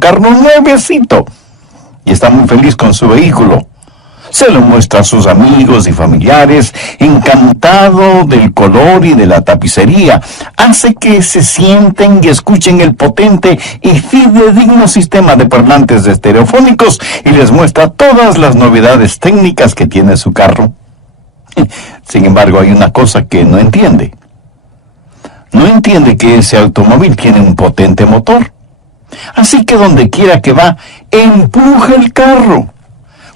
carro nuevecito y está muy feliz con su vehículo. Se lo muestra a sus amigos y familiares, encantado del color y de la tapicería. Hace que se sienten y escuchen el potente y fidedigno sistema de parlantes estereofónicos y les muestra todas las novedades técnicas que tiene su carro. Sin embargo, hay una cosa que no entiende. No entiende que ese automóvil tiene un potente motor. Así que donde quiera que va, empuja el carro.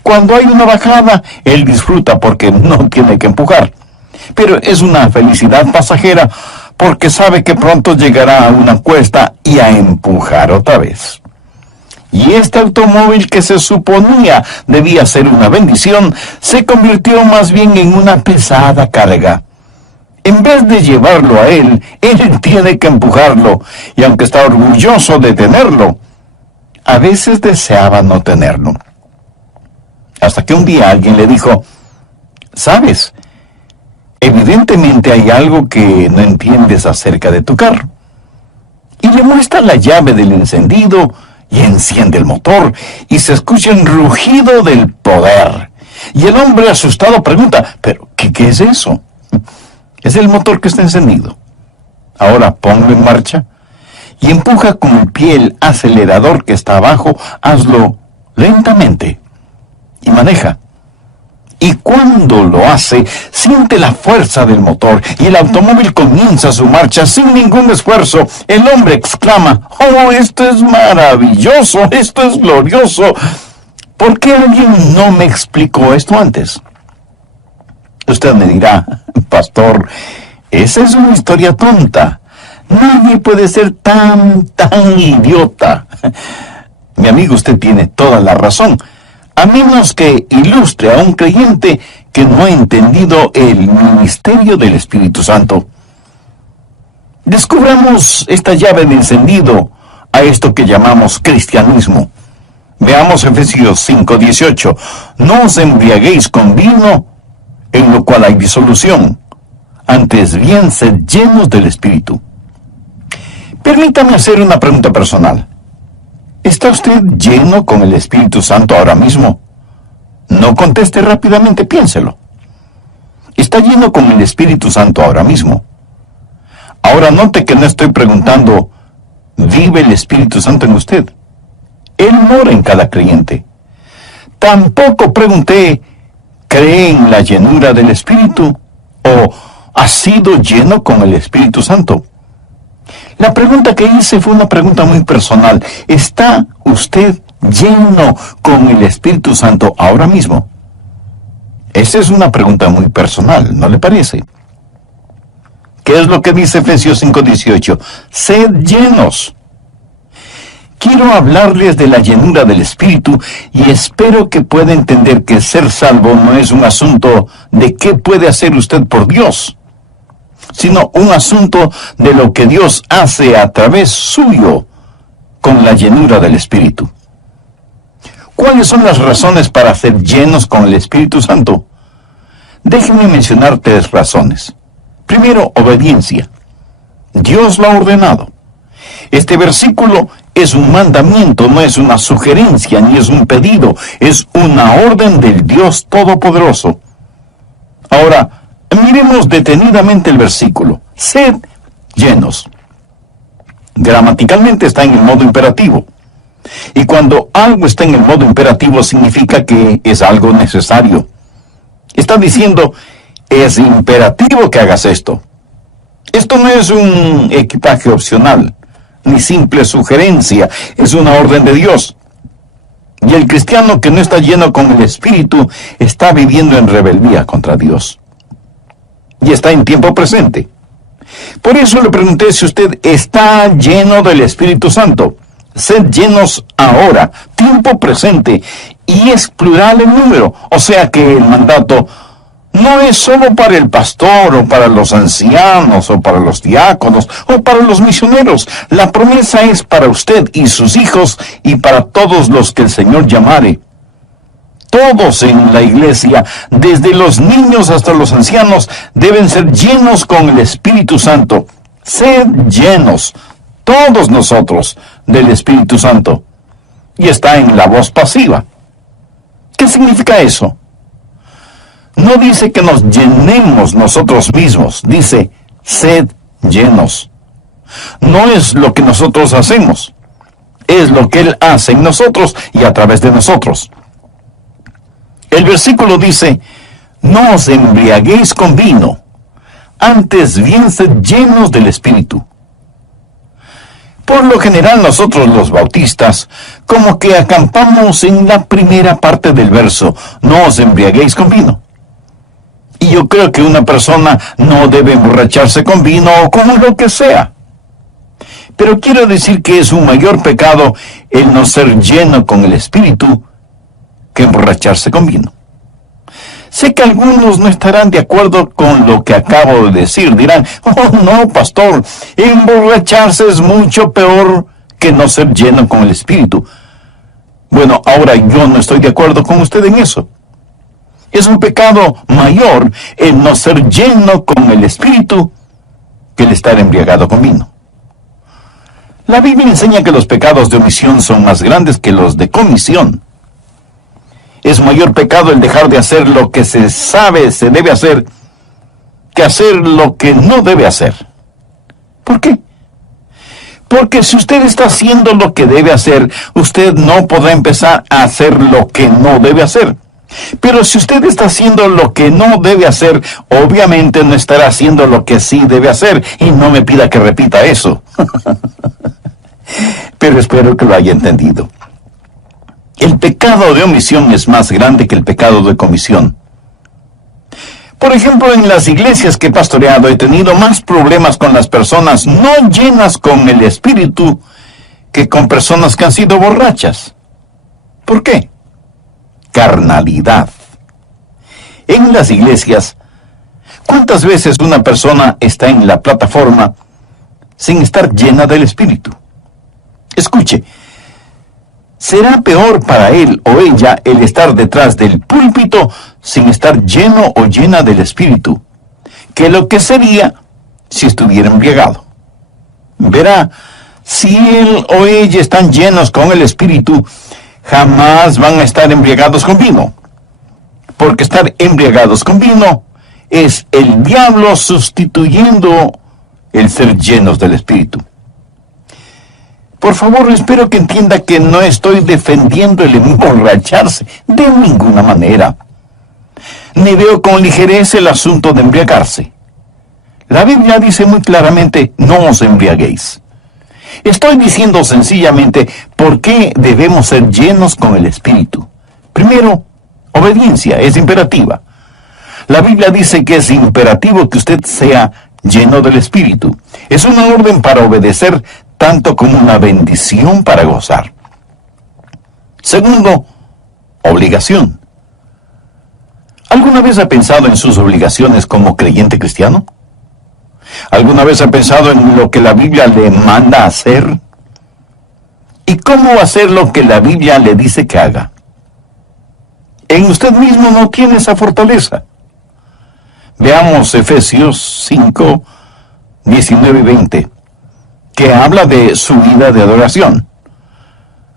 Cuando hay una bajada, él disfruta porque no tiene que empujar. Pero es una felicidad pasajera porque sabe que pronto llegará a una cuesta y a empujar otra vez. Y este automóvil que se suponía debía ser una bendición, se convirtió más bien en una pesada carga. En vez de llevarlo a él tiene que empujarlo, y aunque está orgulloso de tenerlo, a veces deseaba no tenerlo. Hasta que un día alguien le dijo, ¿sabes? Evidentemente hay algo que no entiendes acerca de tu carro. Y le muestra la llave del encendido y enciende el motor y se escucha un rugido del poder. Y el hombre asustado pregunta, ¿pero qué es eso? Es el motor que está encendido. Ahora ponlo en marcha y empuja con el pie el acelerador que está abajo. Hazlo lentamente y maneja. Y cuando lo hace, siente la fuerza del motor y el automóvil comienza su marcha sin ningún esfuerzo. El hombre exclama, ¡oh, esto es maravilloso! ¡Esto es glorioso! ¿Por qué alguien no me explicó esto antes? Usted me dirá, pastor, esa es una historia tonta. Nadie puede ser tan idiota. Mi amigo, usted tiene toda la razón. A menos que ilustre a un creyente que no ha entendido el ministerio del Espíritu Santo. Descubramos esta llave de encendido a esto que llamamos cristianismo. Veamos Efesios 5:18. No os embriaguéis con vino, en lo cual hay disolución. Antes bien, sed llenos del Espíritu. Permítame hacer una pregunta personal. ¿Está usted lleno con el Espíritu Santo ahora mismo? No conteste rápidamente, piénselo. ¿Está lleno con el Espíritu Santo ahora mismo? Ahora note que no estoy preguntando, ¿vive el Espíritu Santo en usted? Él mora en cada creyente. Tampoco pregunté, ¿cree en la llenura del Espíritu? ¿O ha sido lleno con el Espíritu Santo? La pregunta que hice fue una pregunta muy personal. ¿Está usted lleno con el Espíritu Santo ahora mismo? Esa es una pregunta muy personal, ¿no le parece? ¿Qué es lo que dice Efesios 5:18? Sed llenos. Quiero hablarles de la llenura del Espíritu y espero que pueda entender que ser salvo no es un asunto de qué puede hacer usted por Dios, sino un asunto de lo que Dios hace a través suyo con la llenura del Espíritu. ¿Cuáles son las razones para ser llenos con el Espíritu Santo? Déjenme mencionar 3 razones. Primero, obediencia. Dios lo ha ordenado. Este versículo es un mandamiento, no es una sugerencia ni es un pedido, es una orden del Dios Todopoderoso. Ahora, miremos detenidamente el versículo. Sed llenos. Gramaticalmente está en el modo imperativo. Y cuando algo está en el modo imperativo significa que es algo necesario. Está diciendo, es imperativo que hagas esto. Esto no es un equipaje opcional, ni simple sugerencia, es una orden de Dios. Y el cristiano que no está lleno con el Espíritu está viviendo en rebeldía contra Dios. Y está en tiempo presente. Por eso le pregunté si usted está lleno del Espíritu Santo. Sed llenos ahora, tiempo presente, y es plural el número. O sea que el mandato no es solo para el pastor, o para los ancianos, o para los diáconos, o para los misioneros. La promesa es para usted y sus hijos, y para todos los que el Señor llamare. Todos en la iglesia, desde los niños hasta los ancianos, deben ser llenos con el Espíritu Santo. Sed llenos, todos nosotros, del Espíritu Santo. y está en la voz pasiva. ¿Qué significa eso? No dice que nos llenemos nosotros mismos, dice, sed llenos. No es lo que nosotros hacemos, es lo que Él hace en nosotros y a través de nosotros. El versículo dice, no os embriaguéis con vino, antes bien sed llenos del Espíritu. Por lo general nosotros los bautistas, como que acampamos en la primera parte del verso, no os embriaguéis con vino. Y yo creo que una persona no debe emborracharse con vino o con lo que sea. Pero quiero decir que es un mayor pecado el no ser lleno con el Espíritu que emborracharse con vino. Sé que algunos no estarán de acuerdo con lo que acabo de decir. Dirán, oh no, pastor, emborracharse es mucho peor que no ser lleno con el Espíritu. Bueno, ahora yo no estoy de acuerdo con usted en eso. Es un pecado mayor el no ser lleno con el Espíritu que el estar embriagado con vino. La Biblia enseña que los pecados de omisión son más grandes que los de comisión. Es mayor pecado el dejar de hacer lo que se sabe se debe hacer que hacer lo que no debe hacer. ¿Por qué? Porque si usted está haciendo lo que debe hacer, usted no podrá empezar a hacer lo que no debe hacer. Pero si usted está haciendo lo que no debe hacer, obviamente no estará haciendo lo que sí debe hacer. Y no me pida que repita eso. Pero espero que lo haya entendido. El pecado de omisión es más grande que el pecado de comisión. Por ejemplo, en las iglesias que he pastoreado he tenido más problemas con las personas no llenas con el Espíritu que con personas que han sido borrachas. ¿Por qué? Carnalidad. En las iglesias, ¿cuántas veces una persona está en la plataforma sin estar llena del Espíritu? Escuche, será peor para él o ella el estar detrás del púlpito sin estar lleno o llena del Espíritu, que lo que sería si estuviera embriagado. Verá, si él o ella están llenos con el Espíritu, jamás van a estar embriagados con vino. Porque estar embriagados con vino es el diablo sustituyendo el ser llenos del Espíritu. Por favor, espero que entienda que no estoy defendiendo el emborracharse de ninguna manera. Ni veo con ligereza el asunto de embriagarse. La Biblia dice muy claramente, no os embriaguéis. Estoy diciendo sencillamente por qué debemos ser llenos con el Espíritu. Primero, obediencia, es imperativa. La Biblia dice que es imperativo que usted sea lleno del Espíritu. Es una orden para obedecer tanto como una bendición para gozar. Segundo, obligación. ¿Alguna vez ha pensado en sus obligaciones como creyente cristiano? ¿Alguna vez ha pensado en lo que la Biblia le manda a hacer? ¿Y cómo hacer lo que la Biblia le dice que haga? En usted mismo no tiene esa fortaleza. Veamos Efesios 5, 19 y 20, que habla de su vida de adoración.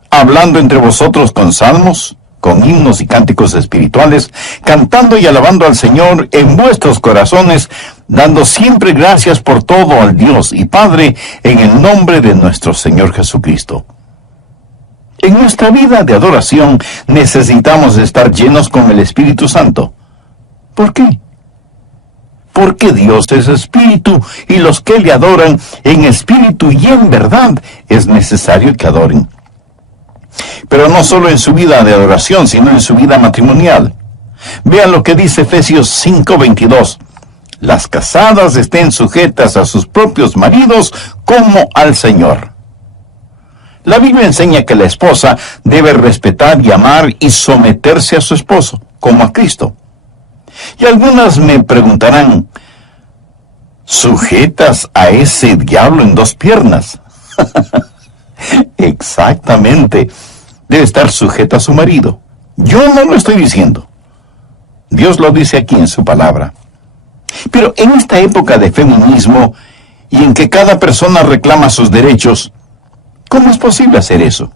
Hablando entre vosotros con salmos, con himnos y cánticos espirituales, cantando y alabando al Señor en vuestros corazones, dando siempre gracias por todo al Dios y Padre, en el nombre de nuestro Señor Jesucristo. En nuestra vida de adoración necesitamos estar llenos con el Espíritu Santo. ¿Por qué? Porque Dios es espíritu y los que le adoran en espíritu y en verdad es necesario que adoren. Pero no solo en su vida de adoración, sino en su vida matrimonial. Vean lo que dice Efesios 5:22. Las casadas estén sujetas a sus propios maridos como al Señor. La Biblia enseña que la esposa debe respetar y amar y someterse a su esposo, como a Cristo. Y algunas me preguntarán, ¿sujetas a ese diablo en dos piernas? Exactamente. Debe estar sujeta a su marido. Yo no lo estoy diciendo. Dios lo dice aquí en su palabra. Pero en esta época de feminismo y en que cada persona reclama sus derechos, ¿cómo es posible hacer eso?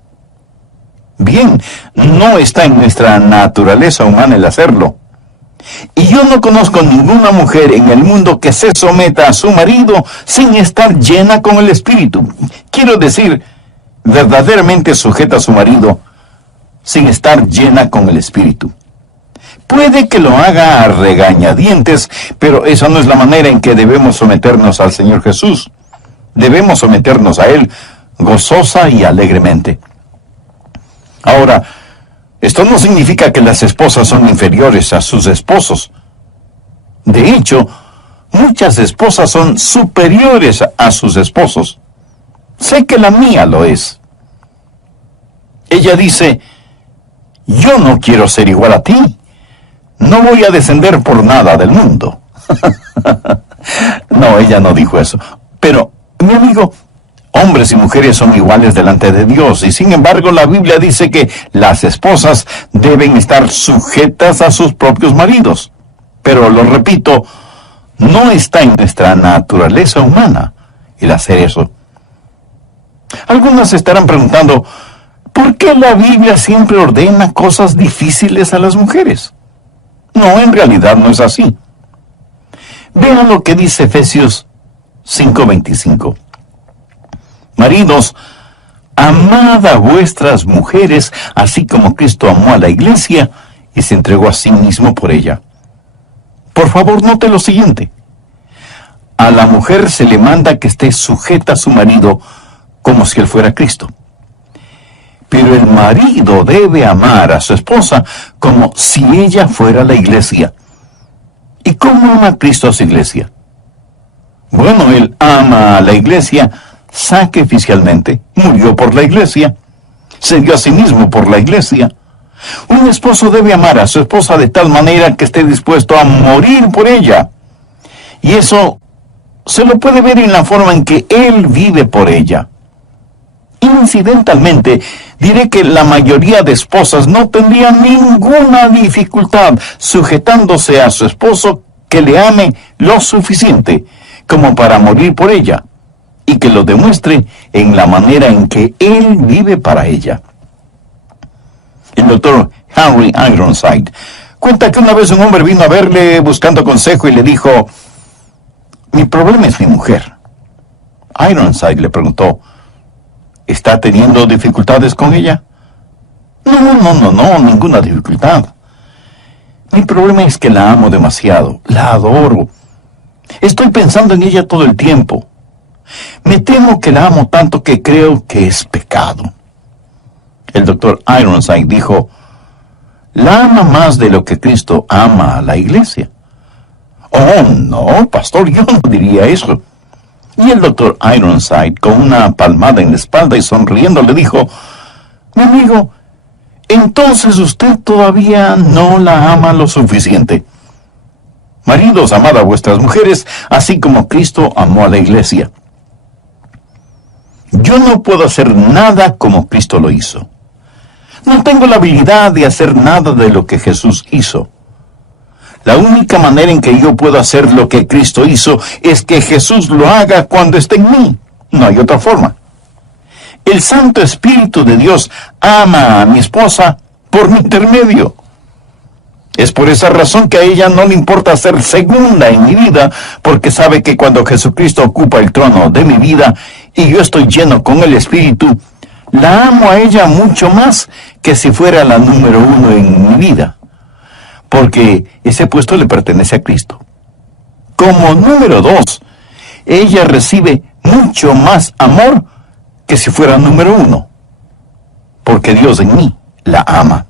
Bien, no está en nuestra naturaleza humana el hacerlo. Y yo no conozco ninguna mujer en el mundo que se someta a su marido sin estar llena con el Espíritu. Quiero decir, verdaderamente sujeta a su marido sin estar llena con el Espíritu. Puede que lo haga a regañadientes, pero esa no es la manera en que debemos someternos al Señor Jesús. Debemos someternos a Él gozosa y alegremente. Ahora, esto no significa que las esposas son inferiores a sus esposos. De hecho, muchas esposas son superiores a sus esposos. Sé que la mía lo es. Ella dice, yo no quiero ser igual a ti. No voy a descender por nada del mundo. No, ella no dijo eso. Pero, mi amigo, hombres y mujeres son iguales delante de Dios, y sin embargo la Biblia dice que las esposas deben estar sujetas a sus propios maridos. Pero, lo repito, no está en nuestra naturaleza humana el hacer eso. Algunos estarán preguntando, ¿por qué la Biblia siempre ordena cosas difíciles a las mujeres? No, en realidad no es así. Vean lo que dice Efesios 5:25. Maridos, amad a vuestras mujeres, así como Cristo amó a la iglesia y se entregó a sí mismo por ella. Por favor, note lo siguiente. A la mujer se le manda que esté sujeta a su marido como si él fuera Cristo. Pero el marido debe amar a su esposa como si ella fuera la iglesia. ¿Y cómo ama Cristo a su iglesia? Bueno, Él ama a la iglesia sacrificialmente, murió por la iglesia, se dio a sí mismo por la iglesia. Un esposo debe amar a su esposa de tal manera que esté dispuesto a morir por ella. Y eso se lo puede ver en la forma en que él vive por ella. Incidentalmente, diré que la mayoría de esposas no tendrían ninguna dificultad sujetándose a su esposo que le ame lo suficiente como para morir por ella, y que lo demuestre en la manera en que él vive para ella. El doctor Henry Ironside cuenta que una vez un hombre vino a verle buscando consejo y le dijo, mi problema es mi mujer. Ironside le preguntó, ¿está teniendo dificultades con ella? No, ninguna dificultad. Mi problema es que la amo demasiado, la adoro. Estoy pensando en ella todo el tiempo. Me temo que la amo tanto que creo que es pecado. El doctor Ironside dijo, la ama más de lo que Cristo ama a la iglesia. Oh, no, pastor, yo no diría eso. Y el doctor Ironside, con una palmada en la espalda y sonriendo, le dijo, mi amigo, entonces usted todavía no la ama lo suficiente. Maridos, amad a vuestras mujeres, así como Cristo amó a la iglesia. Yo no puedo hacer nada como Cristo lo hizo. No tengo la habilidad de hacer nada de lo que Jesús hizo. La única manera en que yo puedo hacer lo que Cristo hizo es que Jesús lo haga cuando esté en mí. No hay otra forma. El Santo Espíritu de Dios ama a mi esposa por mi intermedio. Es por esa razón que a ella no le importa ser segunda en mi vida, porque sabe que cuando Jesucristo ocupa el trono de mi vida y yo estoy lleno con el Espíritu, la amo a ella mucho más que si fuera la número 1 en mi vida, porque ese puesto le pertenece a Cristo. Como número 2, ella recibe mucho más amor que si fuera número 1, porque Dios en mí la ama.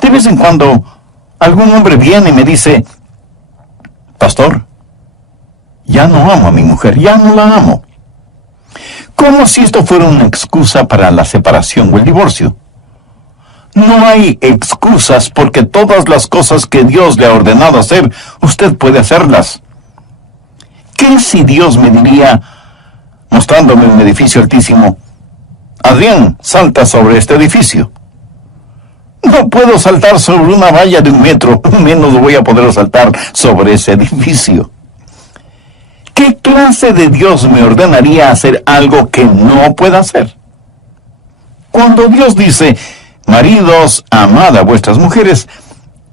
De vez en cuando, algún hombre viene y me dice, pastor, ya no amo a mi mujer, ya no la amo. Como si esto fuera una excusa para la separación o el divorcio. No hay excusas porque todas las cosas que Dios le ha ordenado hacer, usted puede hacerlas. ¿Qué si Dios me diría, mostrándome un edificio altísimo, Adrián, salta sobre este edificio? No puedo saltar sobre una valla de 1 metro, menos voy a poder saltar sobre ese edificio. ¿Qué clase de Dios me ordenaría hacer algo que no pueda hacer? Cuando Dios dice, maridos, amad a vuestras mujeres,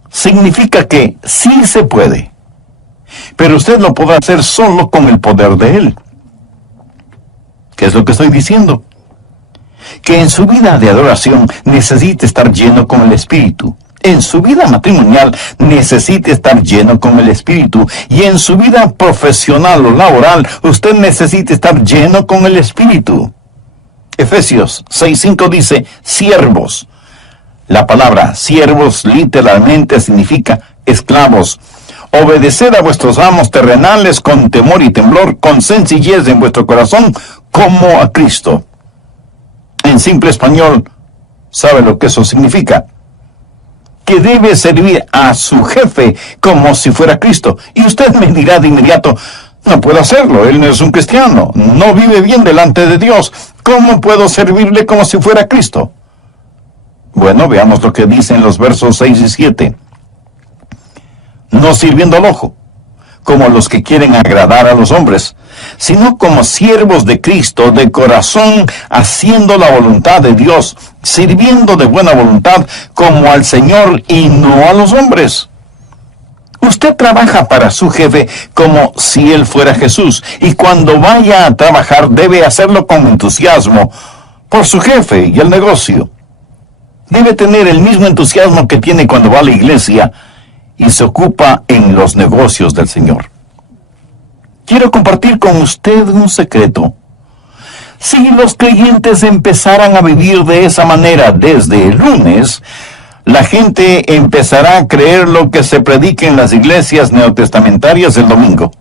significa que sí se puede. Pero usted lo podrá hacer solo con el poder de Él. ¿Qué es lo que estoy diciendo? Que en su vida de adoración necesite estar lleno con el Espíritu. En su vida matrimonial necesite estar lleno con el Espíritu. Y en su vida profesional o laboral, usted necesita estar lleno con el Espíritu. Efesios 6:5 dice, siervos. La palabra siervos literalmente significa esclavos. Obedeced a vuestros amos terrenales con temor y temblor, con sencillez en vuestro corazón, como a Cristo. En simple español, ¿sabe lo que eso significa? Que debe servir a su jefe como si fuera Cristo. Y usted me dirá de inmediato, no puedo hacerlo, él no es un cristiano, no vive bien delante de Dios. ¿Cómo puedo servirle como si fuera Cristo? Bueno, veamos lo que dicen los versos 6 y 7. No sirviendo al ojo, como los que quieren agradar a los hombres, sino como siervos de Cristo, de corazón, haciendo la voluntad de Dios, sirviendo de buena voluntad como al Señor y no a los hombres. Usted trabaja para su jefe como si él fuera Jesús, y cuando vaya a trabajar debe hacerlo con entusiasmo por su jefe y el negocio. Debe tener el mismo entusiasmo que tiene cuando va a la iglesia y se ocupa en los negocios del Señor. Quiero compartir con usted un secreto. Si los creyentes empezaran a vivir de esa manera desde el lunes, la gente empezará a creer lo que se predica en las iglesias neotestamentarias el domingo.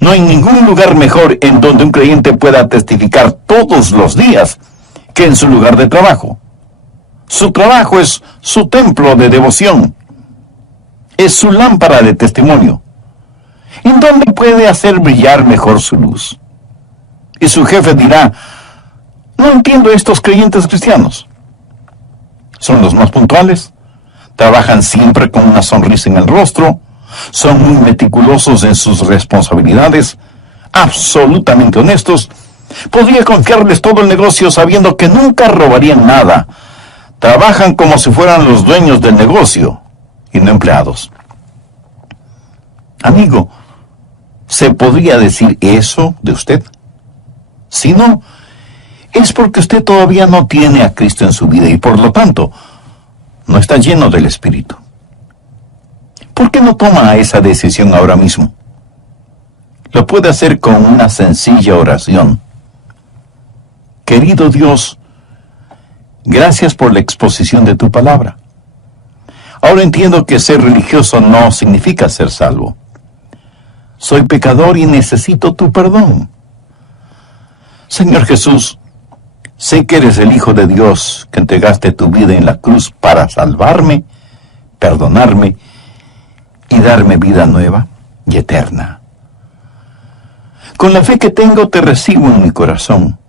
No hay ningún lugar mejor en donde un creyente pueda testificar todos los días que en su lugar de trabajo. Su trabajo es su templo de devoción. Es su lámpara de testimonio. ¿En dónde puede hacer brillar mejor su luz? Y su jefe dirá, no entiendo a estos creyentes cristianos. Son los más puntuales, trabajan siempre con una sonrisa en el rostro, son muy meticulosos en sus responsabilidades, absolutamente honestos. Podría confiarles todo el negocio sabiendo que nunca robarían nada. Trabajan como si fueran los dueños del negocio y no empleados. Amigo, ¿se podría decir eso de usted? Si no, es porque usted todavía no tiene a Cristo en su vida y por lo tanto no está lleno del Espíritu. ¿Por qué no toma esa decisión ahora mismo? Lo puede hacer con una sencilla oración. Querido Dios, gracias por la exposición de tu palabra. Ahora entiendo que ser religioso no significa ser salvo. Soy pecador y necesito tu perdón. Señor Jesús, sé que eres el Hijo de Dios, que entregaste tu vida en la cruz para salvarme, perdonarme y darme vida nueva y eterna. Con la fe que tengo te recibo en mi corazón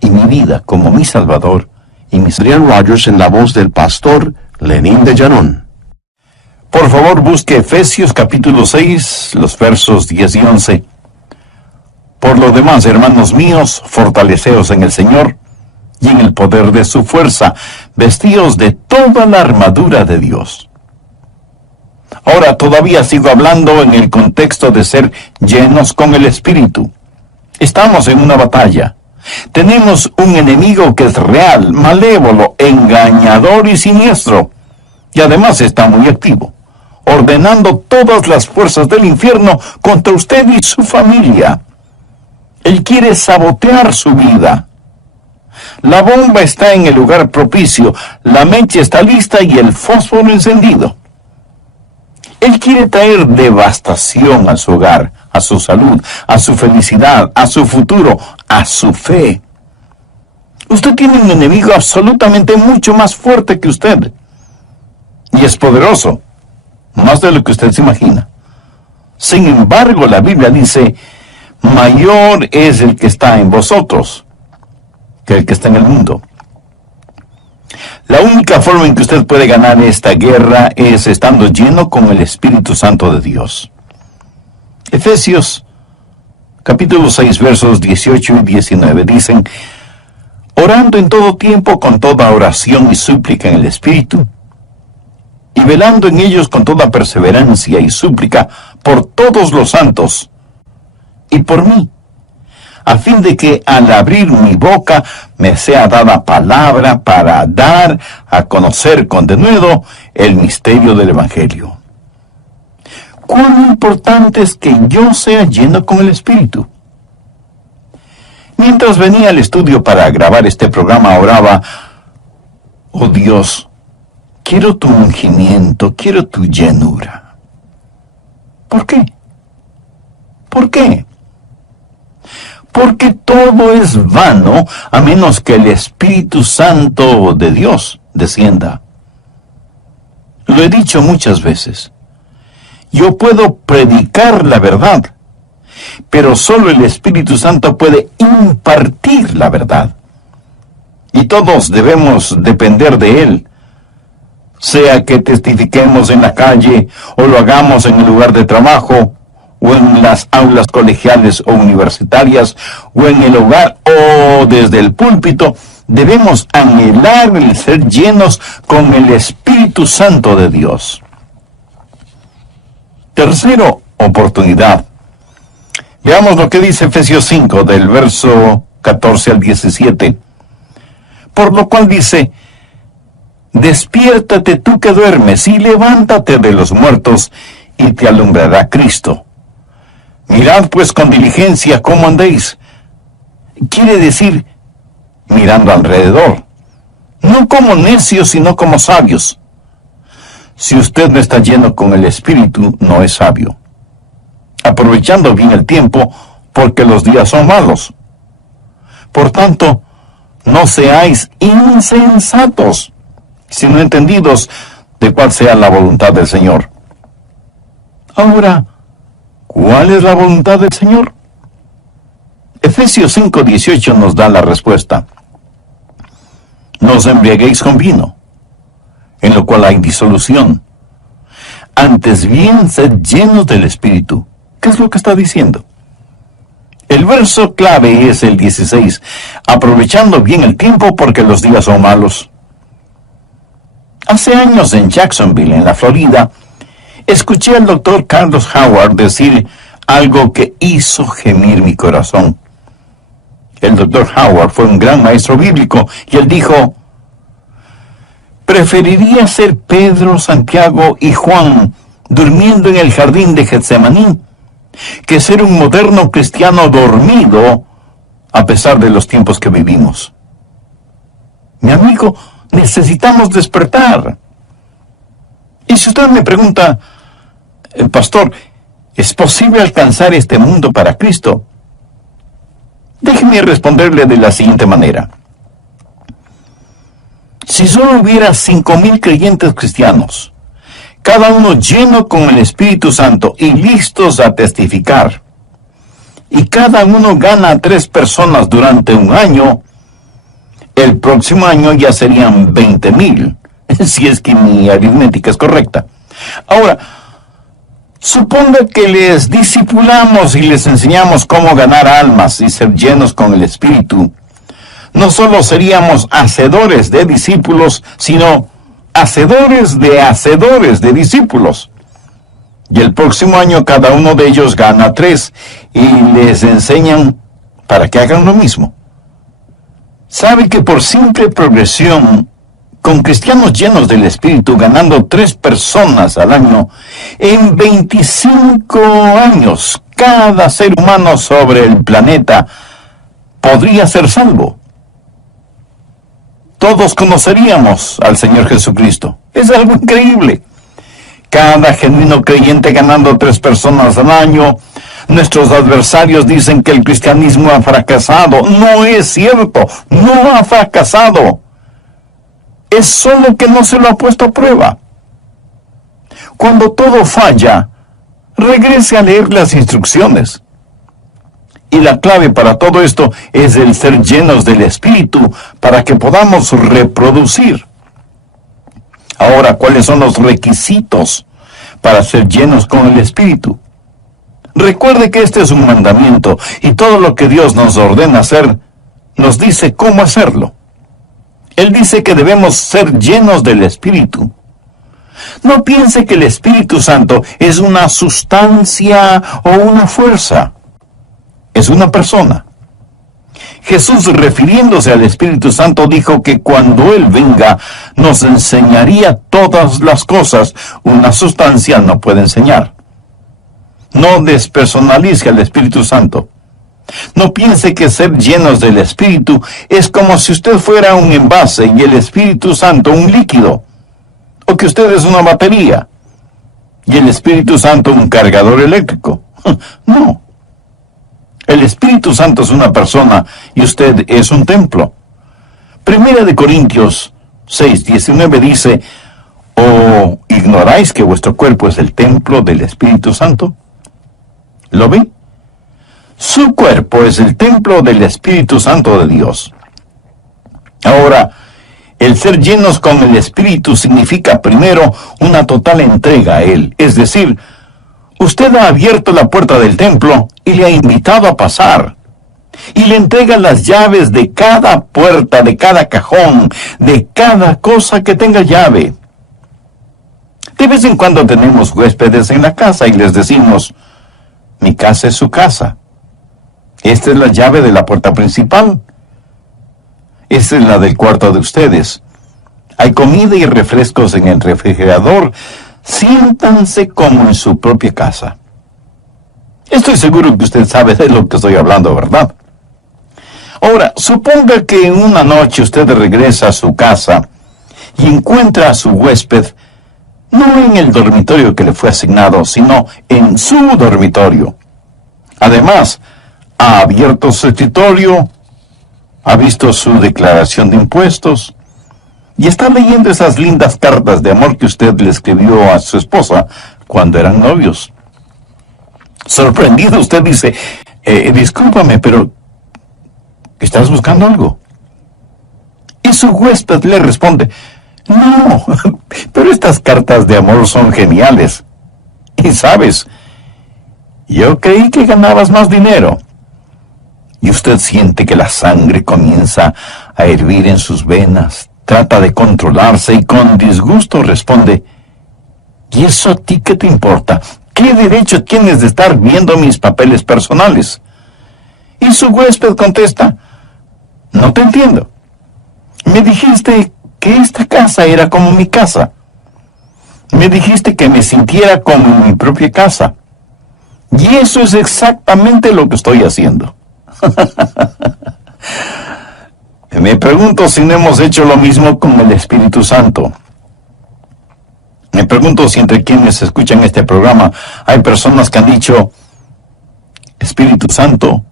y mi vida como mi Salvador y mi Adrian Rogers en la voz del pastor Lenín de Llanón. Por favor, busque Efesios capítulo 6, los versos 10 y 11. Por lo demás, hermanos míos, fortaleceos en el Señor y en el poder de su fuerza, vestíos de toda la armadura de Dios. Ahora todavía sigo hablando en el contexto de ser llenos con el Espíritu. Estamos en una batalla. Tenemos un enemigo que es real, malévolo, engañador y siniestro. Y además está muy activo, ordenando todas las fuerzas del infierno contra usted y su familia. Él quiere sabotear su vida. La bomba está en el lugar propicio, la mecha está lista y el fósforo encendido. Él quiere traer devastación a su hogar, a su salud, a su felicidad, a su futuro, a su fe. Usted tiene un enemigo absolutamente mucho más fuerte que usted. Y es poderoso, más de lo que usted se imagina. Sin embargo, la Biblia dice, mayor es el que está en vosotros que el que está en el mundo. La única forma en que usted puede ganar esta guerra es estando lleno con el Espíritu Santo de Dios. Efesios capítulo 6 versos 18 y 19 dicen, orando en todo tiempo con toda oración y súplica en el Espíritu, y velando en ellos con toda perseverancia y súplica por todos los santos, y por mí, a fin de que al abrir mi boca me sea dada palabra para dar a conocer con denuedo el misterio del Evangelio. Cuán importante es que yo sea lleno con el Espíritu. Mientras venía al estudio para grabar este programa, oraba: oh Dios, quiero tu ungimiento, quiero tu llenura. ¿Por qué? ¿Por qué? Porque todo es vano a menos que el Espíritu Santo de Dios descienda. Lo he dicho muchas veces. Yo puedo predicar la verdad, pero solo el Espíritu Santo puede impartir la verdad. Y todos debemos depender de Él, sea que testifiquemos en la calle, o lo hagamos en el lugar de trabajo, o en las aulas colegiales o universitarias, o en el hogar, o desde el púlpito. Debemos anhelar el ser llenos con el Espíritu Santo de Dios. Tercero, oportunidad. Veamos lo que dice Efesios 5, del verso 14 al 17. Por lo cual dice: despiértate tú que duermes, y levántate de los muertos, y te alumbrará Cristo. Mirad pues con diligencia cómo andéis. Quiere decir, mirando alrededor, no como necios, sino como sabios. Si usted no está lleno con el Espíritu, no es sabio, aprovechando bien el tiempo, porque los días son malos. Por tanto, no seáis insensatos, sino entendidos de cuál sea la voluntad del Señor. Ahora, ¿cuál es la voluntad del Señor? Efesios 5:18 nos da la respuesta. No os embriaguéis con vino, en lo cual hay disolución. Antes bien, sed llenos del Espíritu. ¿Qué es lo que está diciendo? El verso clave es el 16. Aprovechando bien el tiempo, porque los días son malos. Hace años en Jacksonville, en la Florida, escuché al doctor Carlos Howard decir algo que hizo gemir mi corazón. El doctor Howard fue un gran maestro bíblico, y él dijo: preferiría ser Pedro, Santiago y Juan durmiendo en el jardín de Getsemaní que ser un moderno cristiano dormido a pesar de los tiempos que vivimos. Mi amigo, necesitamos despertar. Y si usted me pregunta: pastor, ¿es posible alcanzar este mundo para Cristo? Déjeme responderle de la siguiente manera. Si solo hubiera 5,000 creyentes cristianos, cada uno lleno con el Espíritu Santo y listos a testificar, y cada uno gana a 3 personas durante un año, el próximo año ya serían 20,000, si es que mi aritmética es correcta. Ahora, suponga que les discipulamos y les enseñamos cómo ganar almas y ser llenos con el Espíritu. No solo seríamos hacedores de discípulos, sino hacedores de discípulos. Y el próximo año cada uno de ellos gana 3 y les enseñan para que hagan lo mismo. ¿Sabe que por simple progresión, con cristianos llenos del Espíritu ganando 3 personas al año, en 25 años cada ser humano sobre el planeta podría ser salvo? Todos conoceríamos al Señor Jesucristo. Es algo increíble. Cada genuino creyente ganando 3 personas al año. Nuestros adversarios dicen que el cristianismo ha fracasado. No es cierto, no ha fracasado. Es solo que no se lo ha puesto a prueba. Cuando todo falla, regrese a leer las instrucciones. Y la clave para todo esto es el ser llenos del Espíritu para que podamos reproducir. Ahora, ¿cuáles son los requisitos para ser llenos con el Espíritu? Recuerde que este es un mandamiento y todo lo que Dios nos ordena hacer nos dice cómo hacerlo. Él dice que debemos ser llenos del Espíritu. No piense que el Espíritu Santo es una sustancia o una fuerza. Es una persona. Jesús, refiriéndose al Espíritu Santo, dijo que cuando Él venga, nos enseñaría todas las cosas. Una sustancia no puede enseñar. No despersonalice al Espíritu Santo. No piense que ser llenos del Espíritu es como si usted fuera un envase y el Espíritu Santo un líquido, o que usted es una batería y el Espíritu Santo un cargador eléctrico. No. El Espíritu Santo es una persona y usted es un templo. Primera de Corintios 6:19 dice: ¿O ignoráis que vuestro cuerpo es el templo del Espíritu Santo? ¿Lo ve? Su cuerpo es el templo del Espíritu Santo de Dios. Ahora, el ser llenos con el Espíritu significa primero una total entrega a Él. Es decir, usted ha abierto la puerta del templo y le ha invitado a pasar. Y le entrega las llaves de cada puerta, de cada cajón, de cada cosa que tenga llave. De vez en cuando tenemos huéspedes en la casa y les decimos: mi casa es su casa. Esta es la llave de la puerta principal. Esta es la del cuarto de ustedes. Hay comida y refrescos en el refrigerador. Siéntanse como en su propia casa. Estoy seguro que usted sabe de lo que estoy hablando, ¿verdad? Ahora, suponga que en una noche usted regresa a su casa y encuentra a su huésped no en el dormitorio que le fue asignado, sino en su dormitorio. Además, ha abierto su escritorio, ha visto su declaración de impuestos y está leyendo esas lindas cartas de amor que usted le escribió a su esposa cuando eran novios. Sorprendido, usted dice: discúlpame, pero ¿estás buscando algo? Y su huésped le responde: no, pero estas cartas de amor son geniales. Y sabes, yo creí que ganabas más dinero. Y usted siente que la sangre comienza a hervir en sus venas, trata de controlarse y con disgusto responde: ¿y eso a ti qué te importa? ¿Qué derecho tienes de estar viendo mis papeles personales? Y su huésped contesta: no te entiendo. Me dijiste que esta casa era como mi casa. Me dijiste que me sintiera como en mi propia casa. Y eso es exactamente lo que estoy haciendo. Me pregunto si no hemos hecho lo mismo con el Espíritu Santo. Me pregunto si entre quienes escuchan este programa hay personas que han dicho: Espíritu Santo,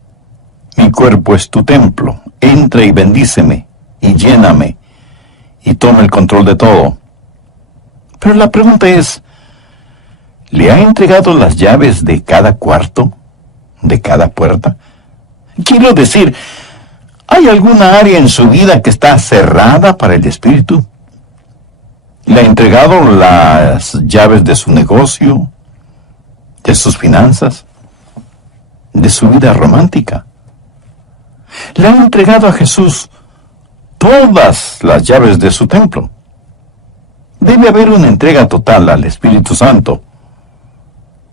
mi cuerpo es tu templo. Entra y bendíceme, y lléname, y toma el control de todo. Pero la pregunta es: ¿le ha entregado las llaves de cada cuarto, de cada puerta? Quiero decir, ¿hay alguna área en su vida que está cerrada para el Espíritu? ¿Le ha entregado las llaves de su negocio, de sus finanzas, de su vida romántica? ¿Le ha entregado a Jesús todas las llaves de su templo? Debe haber una entrega total al Espíritu Santo.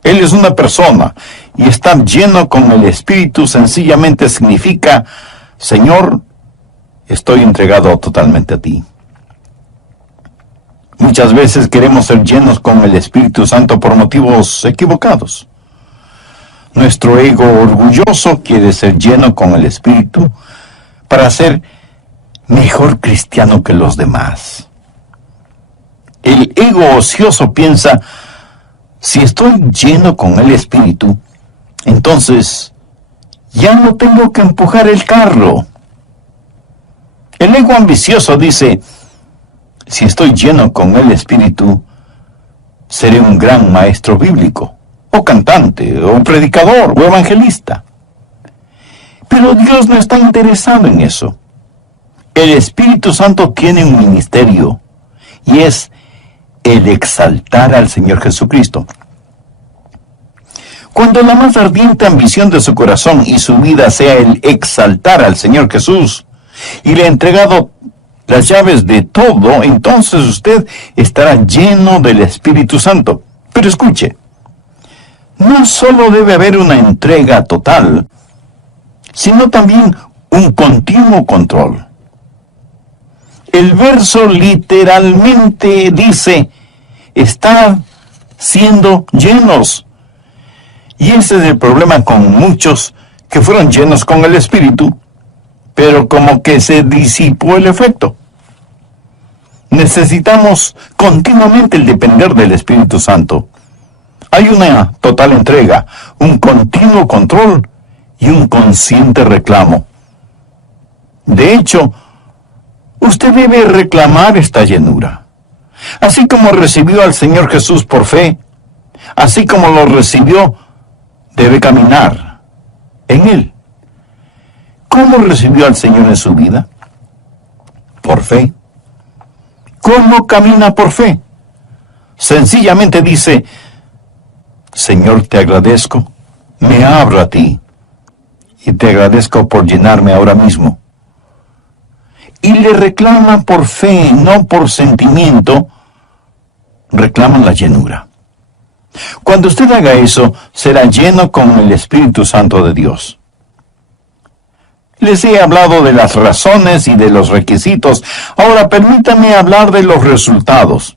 Él es una persona, y estar lleno con el Espíritu sencillamente significa: Señor, estoy entregado totalmente a ti. Muchas veces queremos ser llenos con el Espíritu Santo por motivos equivocados. Nuestro ego orgulloso quiere ser lleno con el Espíritu para ser mejor cristiano que los demás. El ego ocioso piensa: si estoy lleno con el Espíritu, entonces ya no tengo que empujar el carro. El ego ambicioso dice: si estoy lleno con el Espíritu, seré un gran maestro bíblico, o cantante, o predicador, o evangelista. Pero Dios no está interesado en eso. El Espíritu Santo tiene un ministerio, y es el exaltar al Señor Jesucristo. Cuando la más ardiente ambición de su corazón y su vida sea el exaltar al Señor Jesús, y le ha entregado las llaves de todo, entonces usted estará lleno del Espíritu Santo. Pero escuche, no solo debe haber una entrega total, sino también un continuo control. El verso literalmente dice, estar siendo llenos. Y ese es el problema con muchos que fueron llenos con el Espíritu, pero como que se disipó el efecto. Necesitamos continuamente el depender del Espíritu Santo. Hay una total entrega, un continuo control y un consciente reclamo. De hecho, usted debe reclamar esta llenura. Así como recibió al Señor Jesús por fe, así como lo recibió, debe caminar en Él. ¿Cómo recibió al Señor en su vida? Por fe. ¿Cómo camina por fe? Sencillamente dice, Señor, te agradezco, me abro a ti, y te agradezco por llenarme ahora mismo. Y le reclama por fe, no por sentimiento, reclama la llenura. Cuando usted haga eso, será lleno con el Espíritu Santo de Dios. Les he hablado de las razones y de los requisitos. Ahora permítame hablar de los resultados.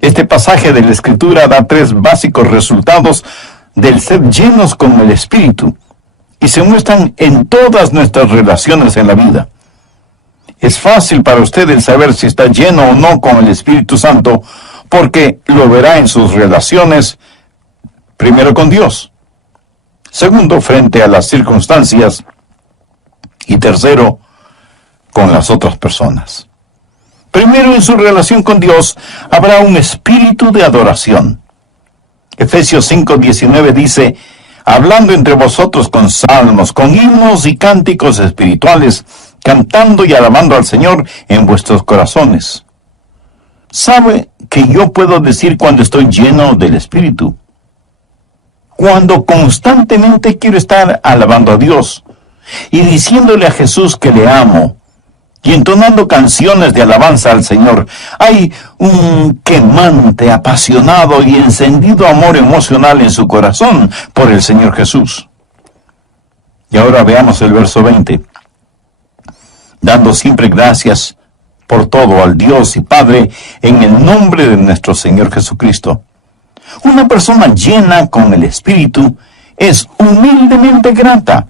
Este pasaje de la Escritura da 3 básicos resultados del ser llenos con el Espíritu, y se muestran en todas nuestras relaciones en la vida. Es fácil para usted el saber si está lleno o no con el Espíritu Santo, porque lo verá en sus relaciones, primero con Dios, segundo frente a las circunstancias, y tercero con las otras personas. Primero, en su relación con Dios habrá un espíritu de adoración. Efesios 5:19 dice, hablando entre vosotros con salmos, con himnos y cánticos espirituales, cantando y alabando al Señor en vuestros corazones. ¿Sabe que yo puedo decir cuando estoy lleno del Espíritu? Cuando constantemente quiero estar alabando a Dios y diciéndole a Jesús que le amo, y entonando canciones de alabanza al Señor. Hay un quemante, apasionado y encendido amor emocional en su corazón por el Señor Jesús. Y ahora veamos el verso 20. Dando siempre gracias por todo al Dios y Padre en el nombre de nuestro Señor Jesucristo. Una persona llena con el Espíritu es humildemente grata.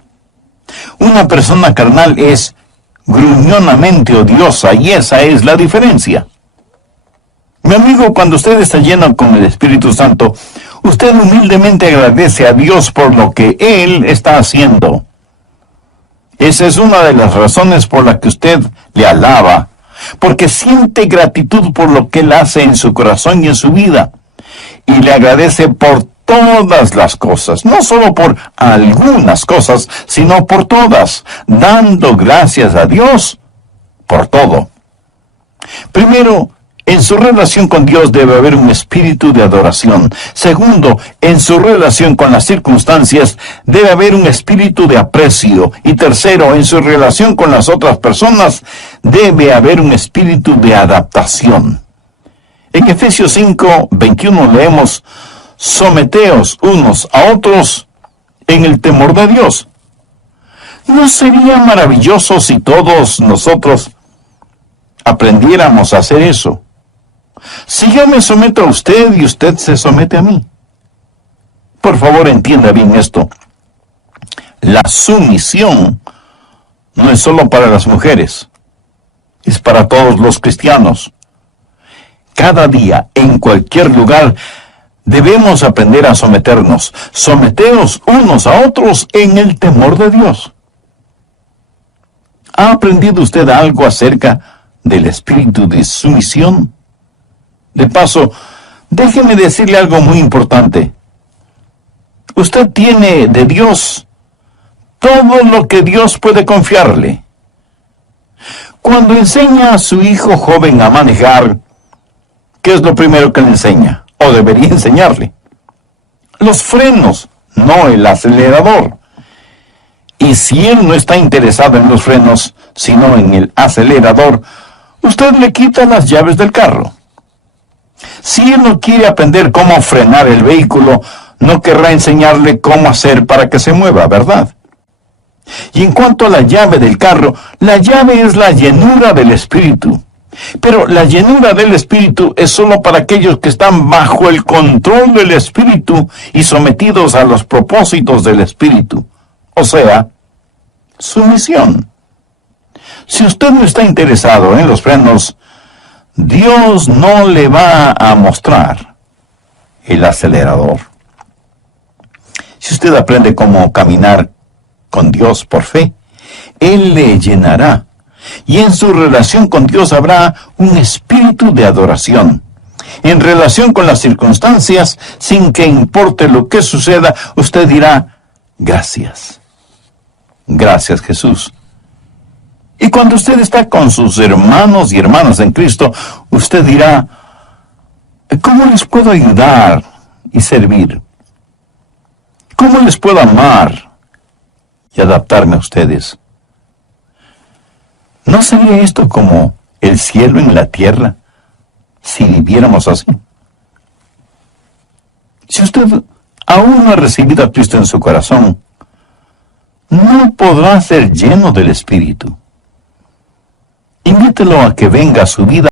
Una persona carnal es gruñonamente odiosa, y esa es la diferencia. Mi amigo, cuando usted está lleno con el Espíritu Santo, usted humildemente agradece a Dios por lo que Él está haciendo. Esa es una de las razones por la que usted le alaba, porque siente gratitud por lo que Él hace en su corazón y en su vida, y le agradece por todas las cosas, no solo por algunas cosas, sino por todas, dando gracias a Dios por todo. Primero, en su relación con Dios debe haber un espíritu de adoración. Segundo, en su relación con las circunstancias debe haber un espíritu de aprecio. Y tercero, en su relación con las otras personas debe haber un espíritu de adaptación. En Efesios 5:21 leemos, someteos unos a otros en el temor de Dios. ¿No sería maravilloso si todos nosotros aprendiéramos a hacer eso? Si yo me someto a usted y usted se somete a mí. Por favor, entienda bien esto. La sumisión no es solo para las mujeres, es para todos los cristianos. Cada día, en cualquier lugar, debemos aprender a someternos. Someteos unos a otros en el temor de Dios. ¿Ha aprendido usted algo acerca del espíritu de sumisión? De paso, déjeme decirle algo muy importante. Usted tiene de Dios todo lo que Dios puede confiarle. Cuando enseña a su hijo joven a manejar, ¿qué es lo primero que le enseña? O debería enseñarle. Los frenos, no el acelerador. Y si él no está interesado en los frenos, sino en el acelerador, usted le quita las llaves del carro. Si él no quiere aprender cómo frenar el vehículo, no querrá enseñarle cómo hacer para que se mueva, ¿verdad? Y en cuanto a la llave del carro, la llave es la llenura del Espíritu. Pero la llenura del Espíritu es solo para aquellos que están bajo el control del Espíritu y sometidos a los propósitos del Espíritu. O sea, sumisión. Si usted no está interesado en los frenos, Dios no le va a mostrar el acelerador. Si usted aprende cómo caminar con Dios por fe, Él le llenará. Y en su relación con Dios habrá un espíritu de adoración. En relación con las circunstancias, sin que importe lo que suceda, usted dirá, gracias. Gracias, Jesús. Y cuando usted está con sus hermanos y hermanas en Cristo, usted dirá, ¿cómo les puedo ayudar y servir? ¿Cómo les puedo amar y adaptarme a ustedes? ¿No sería esto como el cielo en la tierra si viviéramos así? Si usted aún no ha recibido a Cristo en su corazón, no podrá ser lleno del Espíritu. Invítelo a que venga a su vida